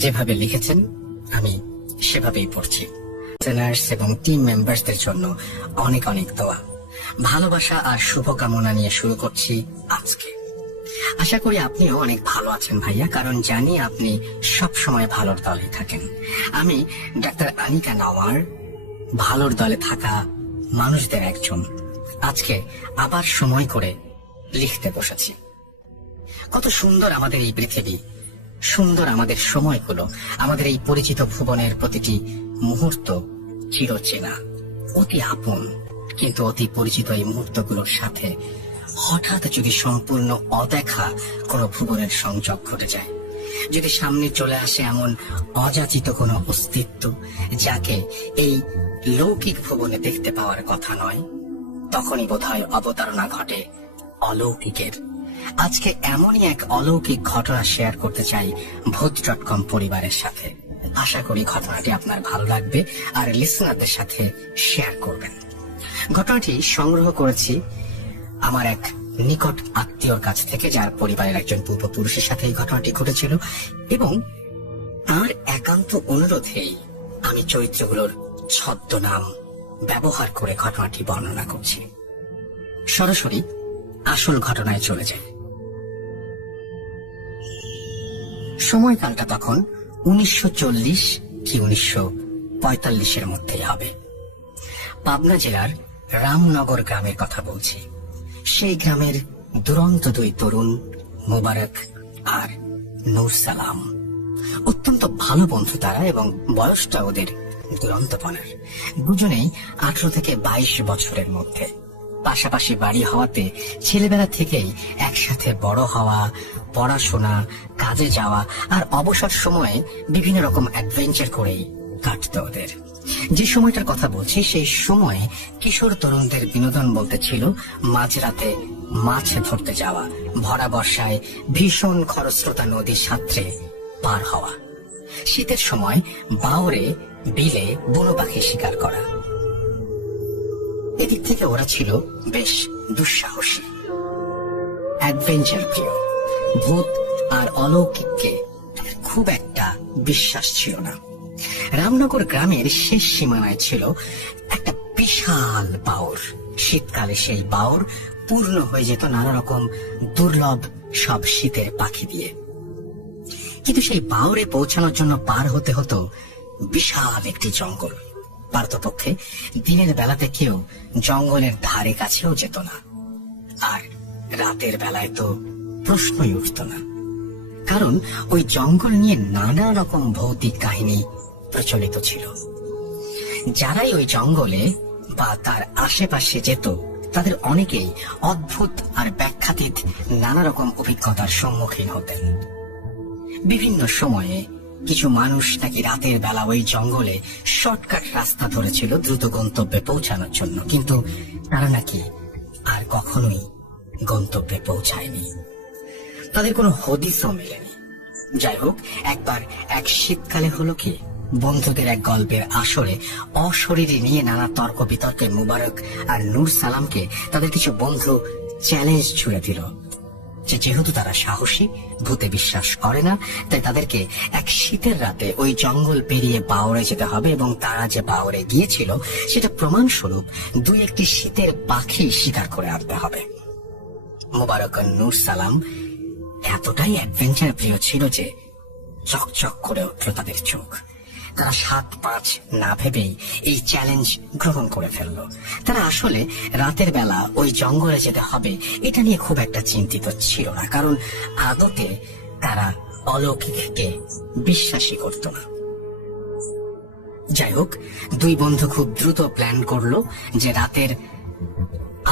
যেভাবে লিখেছেন আমি সেভাবেই পড়ছি। লিসেনার্স এবং টিম মেম্বার্সদের জন্য অনেক অনেক দোয়া, ভালোবাসা আর শুভকামনা নিয়ে শুরু করছি আজকে। আশা করি আপনিও অনেক ভালো আছেন ভাইয়া, কারণ জানি আপনি সব সময় ভালোর দলে থাকেন। আমি ডাক্তার আনিকা নওয়ার, ভালোর দলে থাকা মানুষদের একজন। আজকে আবার সময় করে লিখতে বসেছি। কত সুন্দর আমাদের এই পৃথিবী, সুন্দর আমাদের সময়গুলো, আমাদের এই পরিচিত ভুবনের প্রতিটি মুহূর্ত চিরচেনা, অতি আপন। কিন্তু অতি পরিচিত এই মুহূর্তগুলোর সাথে হঠাৎ যদি সম্পূর্ণ অদেখা কোনো ভুবনের সংযোগ ঘটে যায়, যদি সামনে চলে আসে এমন অযাচিত কোনো অস্তিত্ব যাকে এই লৌকিক ভুবনে দেখতে পাওয়ার কথা নয়, তখনই বোধহয় অবতারণা ঘটে অলৌকিকের। আজকে এমনই এক অলৌকিক ঘটনা শেয়ার করতে চাই ভূত.com পরিবারের সাথে। আশা করি ঘটনাটি আপনার ভালো লাগবে আর লিসেনারদের সাথে শেয়ার করবেন। ঘটনাটি সংগ্রহ করেছি আমার এক নিকট আত্মীয়র কাছ থেকে, যার পরিবারের একজন পূর্বপুরুষের সাথে এই ঘটনাটি ঘটেছিল, এবং তার একান্ত অনুরোধেই আমি চরিত্রগুলোর ছদ্মনাম ব্যবহার করে ঘটনাটি বর্ণনা করছি। সরাসরি আসল ঘটনায় চলে যায়। সময়কালটা তখন 1940 কি 1945-এর মধ্যেই হবে। পাবনা জেলার রামনগর গ্রামের কথা বলছি। সেই গ্রামের দুরন্ত দুই তরুণ, মোবারক আর নূর সালাম, অত্যন্ত ভালো বন্ধু তারা, এবং বয়সটা ওদের দুরন্তপনার। দুজনেই 18 থেকে 22 বছরের মধ্যে। পাশাপাশি বাড়ি হওয়াতে ছেলেবেলা থেকেই একসাথে বড় হওয়া, পড়াশোনা, কাজে যাওয়া আর অবসর সময়ে বিভিন্ন রকম অ্যাডভেঞ্চার করেই কাটতো ওদের। যে সময়টার কথা বলছি, সেই সময়ে কিশোর তরুণদের বিনোদন বলতে ছিল মাঝরাতে মাছ ধরতে যাওয়া, ভরা বর্ষায় ভীষণ খরস্রোতা নদীর সাঁতরে পার হওয়া, শীতের সময় বাওরে বিলে বুনো পাখি শিকার করা। এদিক থেকে ওরা ছিল বেশ দুঃসাহসী, অ্যাডভেঞ্চার প্রিয়। ভূত আর অলৌকিককে খুব একটা বিশ্বাস ছিল না। রামনগর গ্রামের শেষ সীমানায় ছিল একটা বিশাল বাওর। শীতকালে সেই বাওর পূর্ণ হয়ে যেত নানা রকম দুর্লভ সব শীতের পাখি দিয়ে। কিন্তু সেই বাওরে পৌঁছানোর জন্য পার হতে হতো বিশাল একটি জঙ্গল। পারতপক্ষে দিনের বেলাতে কেউ জঙ্গলের ধারে কাছেও যেত না, আর রাতের বেলায় তো প্রশ্নই উঠত না, কারণ ওই জঙ্গল নিয়ে নানা রকম ভৌতিক কাহিনী প্রচলিত ছিল। যারাই ওই জঙ্গলে বা তার আশেপাশে যেত, তাদের অনেকেই অদ্ভুত আর ব্যাখ্যাতীত নানা রকম অভিজ্ঞতার সম্মুখীন হতেন। বিভিন্ন সময়ে কিছু মানুষ নাকি রাতের বেলা ওই জঙ্গলে শর্টকাট রাস্তা ধরেছিল দ্রুত গন্তব্যে পৌঁছানোর জন্য, কিন্তু তারা নাকি আর কখনোই গন্তব্যে পৌঁছায়নি। তাদের কোনো হদিসও মেলেনি। যাই হোক, একবার এক শীতকালে হলো কি, বন্ধুদের এক গল্পের আসরে অশরীরী নিয়ে নানা তর্ক বিতর্কে মুবারক আর নূর সালামকে তাদের কিছু বন্ধু চ্যালেঞ্জ ছুড়ে দিল যে যেহেতু তারা সাহসী, ভূতে বিশ্বাস করে না, তাই তাদেরকে এক শীতের রাতে ওই জঙ্গল পেরিয়ে বাওরে যেতে হবে, এবং তারা যে বাওরে গিয়েছিল সেটা প্রমাণস্বরূপ দুই একটি শীতের পাখি শিকার করে আনতে হবে। মুবারক আর নূর সালাম এতটাই অ্যাডভেঞ্চার প্রিয় ছিল যে চকচক করে উঠল তাদের চোখ। তারা 7-5 না ভেবেই এই চ্যালেঞ্জ গ্রহণ করে ফেলল। তারা আসলে রাতের বেলা ওই জঙ্গলে যেতে হবে এটা নিয়ে খুব একটা চিন্তিত ছিল না, কারণ আদতে তারা অলৌকিককে বিশ্বাসই করত না। যাই হোক, দুই বন্ধু খুব দ্রুত প্ল্যান করলো যে রাতের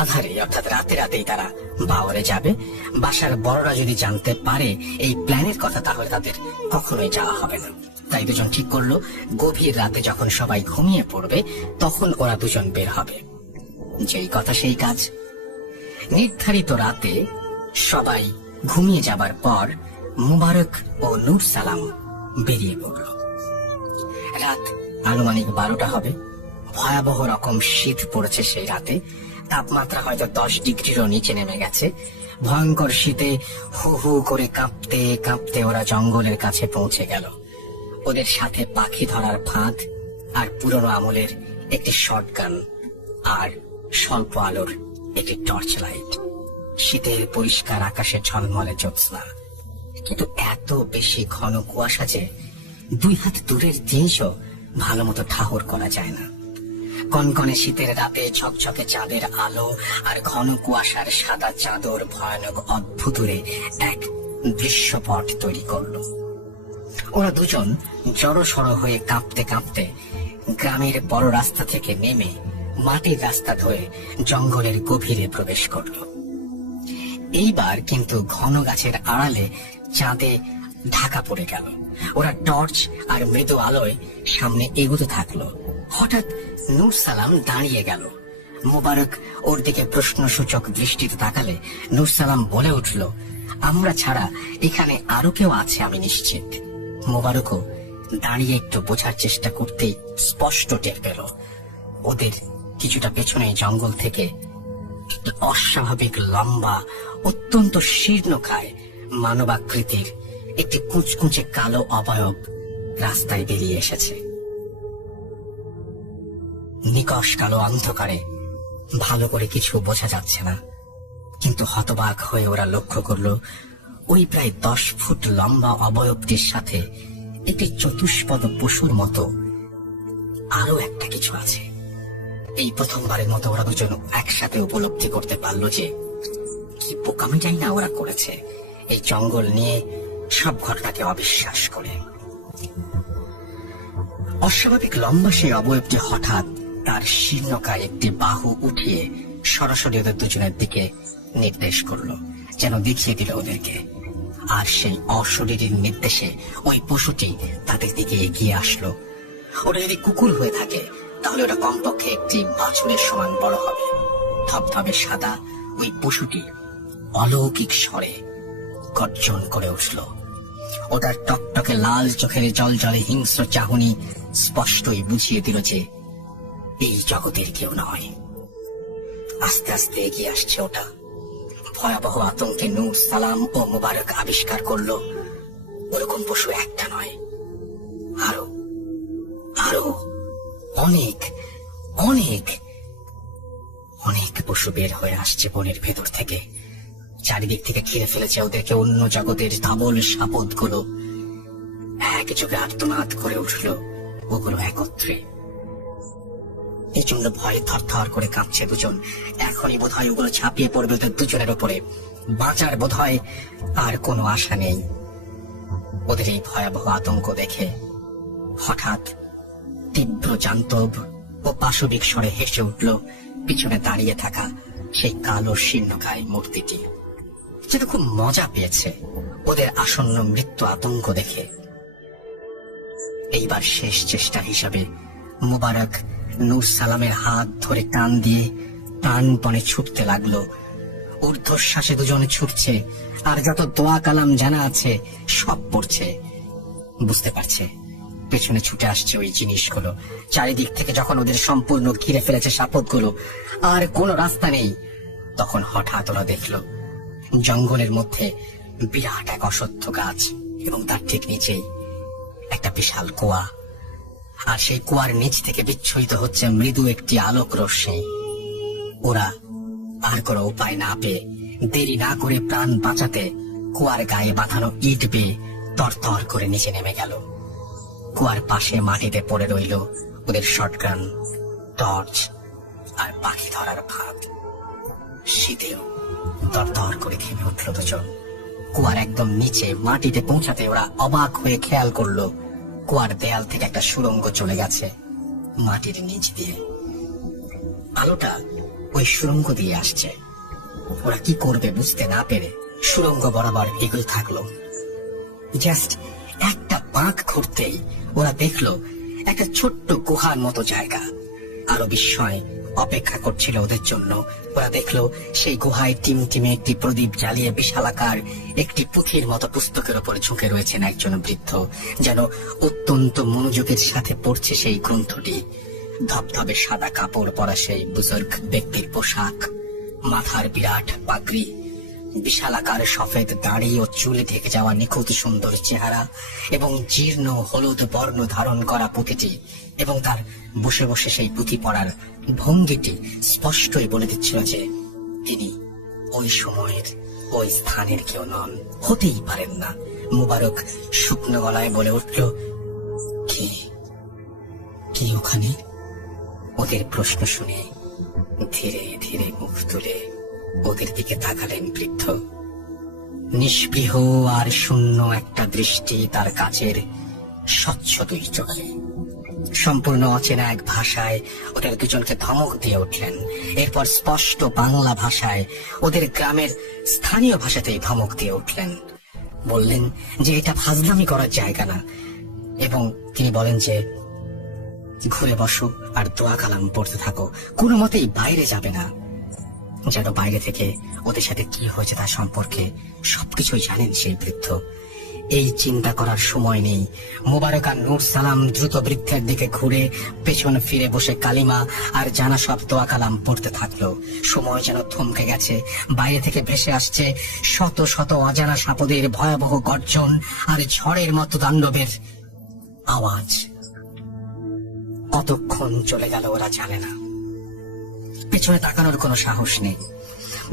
আধারে, অর্থাৎ রাতে রাতেই তারা বাওরে যাবে। বাসার বড়রা যদি জানতে পারে এই প্ল্যানের কথা, তাহলে তাদের কখনোই যাওয়া হবে না। তাই দুজন ঠিক করলো গভীর রাতে যখন সবাই ঘুমিয়ে পড়বে তখন ওরা দুজন বের হবে। যেই কথা সেই কাজ। নির্ধারিত রাতে সবাই ঘুমিয়ে যাবার পর মুবারক ও নূর সালাম বেরিয়ে পড়ল। রাত আনুমানিক 12টা হবে। ভয়াবহ রকম শীত পড়েছে সেই রাতে। তাপমাত্রা হয়তো 10 ডিগ্রিরও নিচে নেমে গেছে। ভয়ঙ্কর শীতে হু হু করে কাঁপতে কাঁপতে ওরা জঙ্গলের কাছে পৌঁছে গেল। ওদের সাথে পাখি ধরার ফাঁদ আর পুরনো আমলের একটি শটগান আর স্বল্প আলোর একটি টর্চ লাইট। শীতের পরিষ্কার আকাশে ঝলমলে জ্যোৎস্না, কিন্তু এত বেশি ঘন কুয়াশা যে 2 হাত দূরের জিনিসও ভালো মতো ঠাহর করা যায় না। কনকনে শীতের রাতে ঝকঝকে চাঁদের আলো আর ঘন কুয়াশার সাদা চাদর ভয়ানক অদ্ভুতুরে এক দৃশ্যপট তৈরি করলো। ওরা দুজন জড়সড় হয়ে কাঁপতে কাঁপতে গ্রামের বড় রাস্তা থেকে নেমে মাটির রাস্তা ধরে জঙ্গলের গভীরে প্রবেশ করলো। এইবার কিন্তু ঘন গাছের আড়ালে চাঁদে ঢাকা পড়ে গেল। ওরা টর্চ আর মৃদু আলোয় সামনে এগোতে থাকলো। হঠাৎ নূর সালাম দাঁড়িয়ে গেল। মোবারক ওর দিকে প্রশ্নসূচক দৃষ্টিতে তাকালে নূর সালাম বলে উঠল, আমরা ছাড়া এখানে আরো কেউ আছে আমি নিশ্চিত। মোবারকও দাঁড়িয়ে একটু বোঝার চেষ্টা করতেই স্পষ্ট টের পেল ওদের কিছুটা পেছনে জঙ্গল থেকে একটা অস্বাভাবিক লম্বা, অত্যন্ত শীর্ণকায় মানবাকৃতির একটি কুচকুচে কালো অবয়ব রাস্তায় বেরিয়ে এসেছে। নিকষ কালো অন্ধকারে ভালো করে কিছু বোঝা যাচ্ছে না, কিন্তু হতবাক হয়ে ওরা লক্ষ্য করলো ওই প্রায় 10 ফুট লম্বা অবয়বটির সাথে একটি চতুষ্পদ পশুর মতো আরো একটা কিছু আছে। এই প্রথমবারের মতো ওরা দুজন একসাথে উপলব্ধি করতে পারলো যে কি বোকামিটাই না ওরা করেছে এই জঙ্গল নিয়ে সব ঘটনাকে অবিশ্বাস করে। অস্বাভাবিক লম্বা সেই অবয়বটি হঠাৎ তার শীর্ণকায় একটি বাহু উঠিয়ে সরাসরি ওদের দুজনের দিকে নির্দেশ করলো, যেন দেখিয়ে দিল ওদেরকে। আর সেই অশরীরীর নির্দেশে ওই পশুটি তাদের দিকে এগিয়ে আসলো। ওটা যদি কুকুর হয়ে থাকে তাহলে ওটা কমপক্ষে একটি বাছুরের সমান বড় হবে। ধবধবে সাদা ওই পশুটি অলৌকিক স্বরে গর্জন করে উঠল। ওটার টকটকে লাল চোখের জলজলে হিংস্র চাহনি স্পষ্টই বুঝিয়ে দিল যে এই জগতের কেউ নয়। আস্তে আস্তে এগিয়ে আসছে ওটা। ভয়াবহ আতঙ্কে নূর সালাম ও মোবারক আবিষ্কার করলো ওরকম পশু একটা নয়, আরো আরো অনেক অনেক অনেক পশু বের হয়ে আসছে বনের ভেতর থেকে। চারিদিক থেকে ঘিরে ফেলেছে ওদেরকে অন্য জগতের ধাবল সাপদ গুলো। একযোগে আর্তনাদ করে উঠল ওগুলো একত্রে। এই জন্য ভয়ে থরথর করে কাঁপছে দুজন। এখনই বোধহয় ওগুলো ঝাঁপিয়ে পড়বে ওদের দুজনের ওপরে। বাঁচার বোধহয় আর কোনো আশা নেই। ওদের এই ভয়াবহ আতঙ্ক দেখে হঠাৎ তীব্র জান্তব ও পাশবিক স্বরে হেসে উঠল পিছনে দাঁড়িয়ে থাকা সেই কালো শীর্ণকায় মূর্তিটি, যেটা খুব মজা পেয়েছে ওদের আসন্ন মৃত্যু আতঙ্ক দেখে। এইবার শেষ চেষ্টা হিসাবে মোবারক নূর সালামের হাত ধরে টান দিয়ে প্রাণপণে ছুটতে লাগলো। ঊর্ধ্বশ্বাসে দুজনে ছুটছে, আর যত দোয়া কালাম জানা আছে সব পড়ছে। বুঝতে পারছে পেছনে ছুটে আসছে ওই জিনিসগুলো। চারিদিক থেকে যখন ওদের সম্পূর্ণ ঘিরে ফেলেছে সাপদগুলো, আর কোনো রাস্তা নেই, তখন হঠাৎ ওরা দেখলো জঙ্গলের মধ্যে বিরাট এক অশ্বত্থ গাছ, এবং তার ঠিক নিচেই একটা বিশাল কুয়া। আর সেই কুয়ার নিচ থেকে বিচ্ছুরিত হচ্ছে মৃদু একটি আলোক রশ্মি। ওরা আর কোনো উপায় না পেয়ে দেরি না করে প্রাণ বাঁচাতে কুয়ার গায়ে বাঁধানো ইট বেয়ে তরতর করে নিচে নেমে গেল। কুয়ার পাশে মাটিতে পড়ে রইল ওদের শটগান, টর্চ আর পাখি ধরার ফাঁদ। শীতেও তরতর করে ঘেমে উঠল দুজন। কুয়ার একদম নিচে মাটিতে পৌঁছাতে ওরা অবাক হয়ে খেয়াল করলো কুয়ার দেয়াল থেকে একটা সুড়ঙ্গ চলে গেছে মাটির নিচ দিয়ে। আলোটা ওই সুড়ঙ্গ দিয়ে আসছে। ওরা কি করবে বুঝতে না পেরে সুড়ঙ্গ বরাবর এগোতে থাকলো। জাস্ট একটা বাঁক ঘুরতেই ওরা দেখলো একটা ছোট্ট গুহার মতো জায়গা। আরো বিস্ময় অপেক্ষা করছিল ওদের জন্য। ওরা দেখলো সেই গুহায় টিমটিমে একটি প্রদীপ জ্বালিয়ে বিশালাকার একটি পুঁথির মতো পুস্তকের উপর ঝুঁকে রয়েছেন একজন বৃদ্ধ, যেন অত্যন্ত মনোযোগের সাথে পড়ছে সেই গ্রন্থটি। ধবধবে সাদা কাপড় পরা সেই বুজুর্গ ব্যক্তির পোশাক, মাথার বিরাট পাগড়ি, বিশালাকার সফেদ দাড়ি ও চুলে ঢেকে যাওয়া নিখুঁত সুন্দর চেহারা এবং জীর্ণ হলুদ বর্ণ ধারণ করা পুঁথিটি এবং তার বসে বসে সেই পুঁথি পড়ার ভঙ্গিটি স্পষ্টই বলে দিচ্ছিল যে তিনি ওই সময়ের ওই স্থানের কেউ নন, হতেই পারেন না। মুবারক শুকনো গলায় বলে উঠল, কে কে ওখানে? ওদের প্রশ্ন শুনে ধীরে ধীরে মুখ তুলে ওদের দিকে তাকালেন বৃদ্ধ। নিষ্পৃহ আর শূন্য একটা দৃষ্টি তার কাছের স্বচ্ছ দুই চোখে। সম্পূর্ণ অচেনা এক ভাষায় ওদের দুজনকে ধমক দিয়ে উঠলেন। এরপর স্পষ্ট বাংলা ভাষায় ওদের গ্রামের স্থানীয় ভাষাতেই ধমক দিয়ে উঠলেন। বললেন যে এটা ফাজলামি করার জায়গা না, এবং তিনি বলেন যে ঘুরে বসো আর দোয়া কালাম পড়তে থাকো, কোনো মতেই বাইরে যাবে না। যেন বাইরে থেকে ওদের সাথে কি হয়েছে তা সম্পর্কে সবকিছুই জানেন সেই বৃদ্ধ। এই চিন্তা করার সময় নেই। মুবারক আর নূর সালাম দ্রুত বৃদ্ধের দিকে ঘুরে পেছন ফিরে বসে কালিমা আর জানা সব দোয়া কালাম পড়তে থাকলো। সময় যেন থমকে গেছে। বাইরে থেকে ভেসে আসছে শত শত অজানা সাপদের ভয়াবহ গর্জন আর ঝড়ের মতো তাণ্ডবের আওয়াজ। কতক্ষণ চলে গেল ওরা জানে না। পেছনে তাকানোর কোনো সাহস নেই।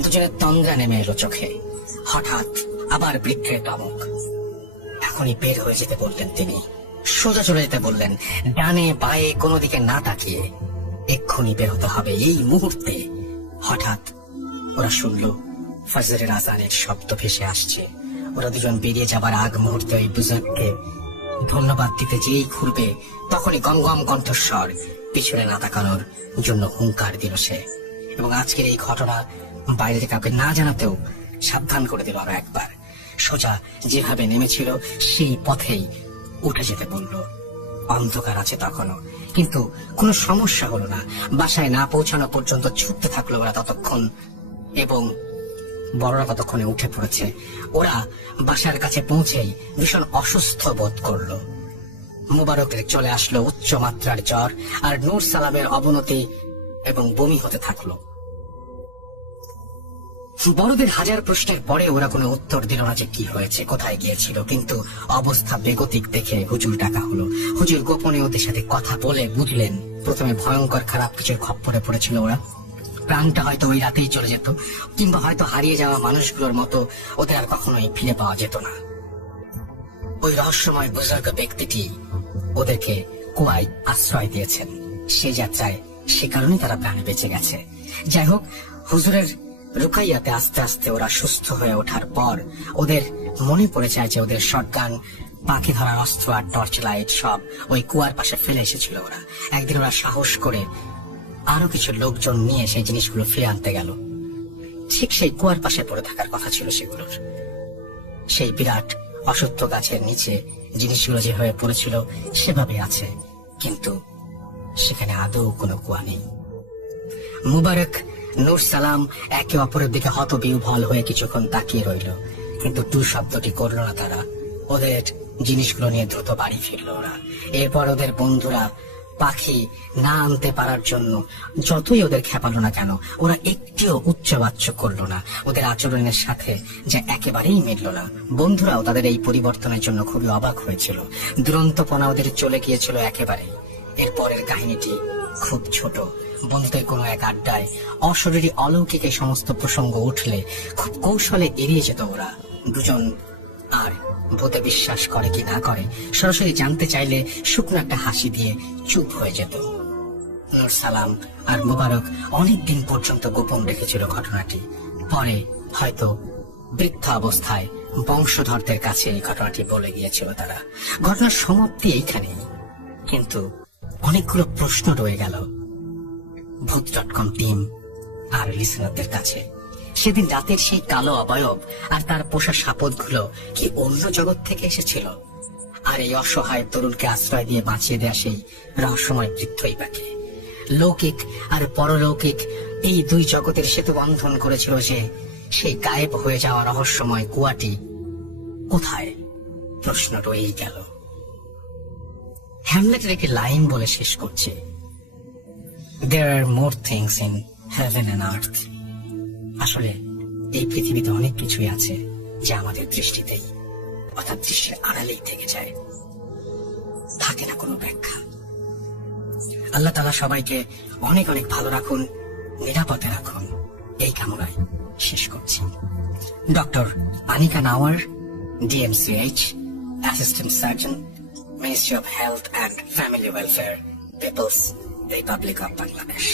দুজনের তন্দ্রা নেমে এলো চোখে। হঠাৎ আবার বৃদ্ধের ধমক। এখনই বের হয়ে যেতে বললেন তিনি। সোজা চলে যেতে বললেন, ডানে বায়ে কোনো দিকে না তাকিয়ে। এক্ষুনি বের হতে হবে, এই মুহূর্তে। হঠাৎ ওরা শুনল ফজরের আজানের শব্দ ভেসে আসছে। ওরা দুজন বেরিয়ে যাবার আগ মুহূর্তে ওই বুজুর্গকে ধন্যবাদ দিতে যেই ঘুরবে, তখনই গমগম কণ্ঠস্বর পিছনে না তাকানোর জন্য হুঙ্কার দিল সে। এবং আজকের এই ঘটনা বাইরে কাউকে না জানাতেও সাবধান করে দিল আরো একবার। সোজা যেভাবে নেমেছিল সেই পথেই উঠে যেতে বলল। অন্ধকার আছে তখনও, কিন্তু কোনো সমস্যা হলো না। বাসায় না পৌঁছানো পর্যন্ত ছুটতে থাকলো ওরা ততক্ষণ, এবং বড়রা ততক্ষণে উঠে পড়েছে। ওরা বাসার কাছে পৌঁছেই ভীষণ অসুস্থ বোধ করলো। মুবারকের চলে আসলো উচ্চ মাত্রার জ্বর, আর নূর সালামের অবনতি এবং বমি হতে থাকলো। বড়দের হাজার প্রশ্নের পরে ওরা কোনো উত্তর দিল না যে কি হয়েছে, কোথায় গিয়েছিল। কিন্তু অবস্থা বেগতিক দেখে হুজুর ডাকা হলো। হুজুর গোপনে ওদের সাথে কথা বলে বুঝলেন প্রথমে ভয়ঙ্কর খারাপ কিছুর খপ্পরে পড়েছিল ওরা। প্রাণটা হয়তো ওই রাতেই চলে যেত, কিংবা হয়তো হারিয়ে যাওয়া মানুষগুলোর মতো ওদের আর কখনোই ফিরে পাওয়া যেত না। ওই রহস্যময় বুজুর্গ ব্যক্তিটি ওদেরকে কুয়ায় আশ্রয় দিয়েছেন। সেই যাত্রায় সে কারণে তারা প্রাণে বেঁচে গেছে। যাই হোক, হুজুরের রুকাইয়াতে আস্তে আস্তে ওরা সুস্থ হয়ে ওঠার পর ওদের মনে পড়ে যায় যে ওদের শটগান, পাখি ধরার অস্ত্র আর টর্চ লাইট সব ওই কুয়ার পাশে ফেলে এসেছিল ওরা। একদিন ওরা সাহস করে আরো কিছু লোকজন নিয়ে সেই জিনিসগুলো ফিরে আনতে গেল। ঠিক সেই কুয়ার পাশে পড়ে থাকার কথা ছিল সেগুলোর। সেই বিরাট অশ্বত্থ গাছের নিচে জিনিসগুলো যেভাবে পড়েছিল সেভাবে আছে, কিন্তু সেখানে আদৌ কোনো কুয়া নেই। মুবারক, নূর সালাম একে অপরের দিকে হতবিহ্বল হয়ে কিছুক্ষণ তাকিয়ে রইল, কিন্তু টু শব্দটি করল না তারা। ওদের জিনিসগুলো নিয়ে দ্রুত বাড়ি ফিরল ওরা। এরপর ওদের বন্ধুরা পাখি না আনতে পারার জন্য যতই ওদের খেপালো না কেন, ওরা একটিও উচ্চবাচ্য করলো না। ওদের আচরণের সাথে যা একেবারেই মিলল না। বন্ধুরাও তাদের এই পরিবর্তনের জন্য খুবই অবাক হয়েছিল। দুরন্তপনা ওদের চলে গিয়েছিল একেবারে। এরপরের কাহিনীটি খুব ছোট। বন্ধুদের কোনো এক আড্ডায় অশরীরী অলৌকিক এই সমস্ত প্রসঙ্গ উঠলে খুব কৌশলে এড়িয়ে যেত ওরা দুজন। আর ভূতে বিশ্বাস করে কি না করে সরাসরি জানতে চাইলে শুকনো একটা হাসি দিয়ে চুপ হয়ে যেত। নূর সালাম আর মুবারক অনেকদিন পর্যন্ত গোপন রেখেছিল ঘটনাটি। পরে হয়তো বৃদ্ধ অবস্থায় বংশধরদের কাছে এই ঘটনাটি বলে গিয়েছিল তারা। ঘটনার সমাপ্তি এইখানেই, কিন্তু অনেকগুলো প্রশ্ন রয়ে গেল ভূত.com টিম আর লিসনারদের কাছে। সেদিন রাতের সেই কালো অবয়ব আর তার পোষা সাপদগুলো কি অন্য জগৎ থেকে এসেছিল? আর এই অসহায় তরুণকে আশ্রয় দিয়ে বাঁচিয়ে দেয়া সেই রহস্যময় বৃদ্ধই বাকি লৌকিক আর পরলৌকিক এই দুই জগতের সেতু বন্ধন করেছিল যে সেই গায়েব হয়ে যাওয়া রহস্যময় কুয়াটি কোথায়? প্রশ্ন রয়েই গেল। হ্যামলেটের একটি লাইন বলে শেষ করছে, There are more things in heaven and earth. আসলে এই পৃথিবীতে অনেক কিছুই আছে যা আমাদের দৃষ্টিতেই অর্থাৎ দৃশ্যের আড়ালেই থেকে যায়, থাকে না কোনো ব্যাখ্যা। আল্লাহ তাআলা সবাইকে অনেক অনেক ভালো রাখুন, নিরাপদে রাখুন, এই কামনায় শেষ করছি। Doctor Anika Nawar, DMCH, Assistant Surgeon, Ministry of Health and Family Welfare, People's Republic of Bangladesh।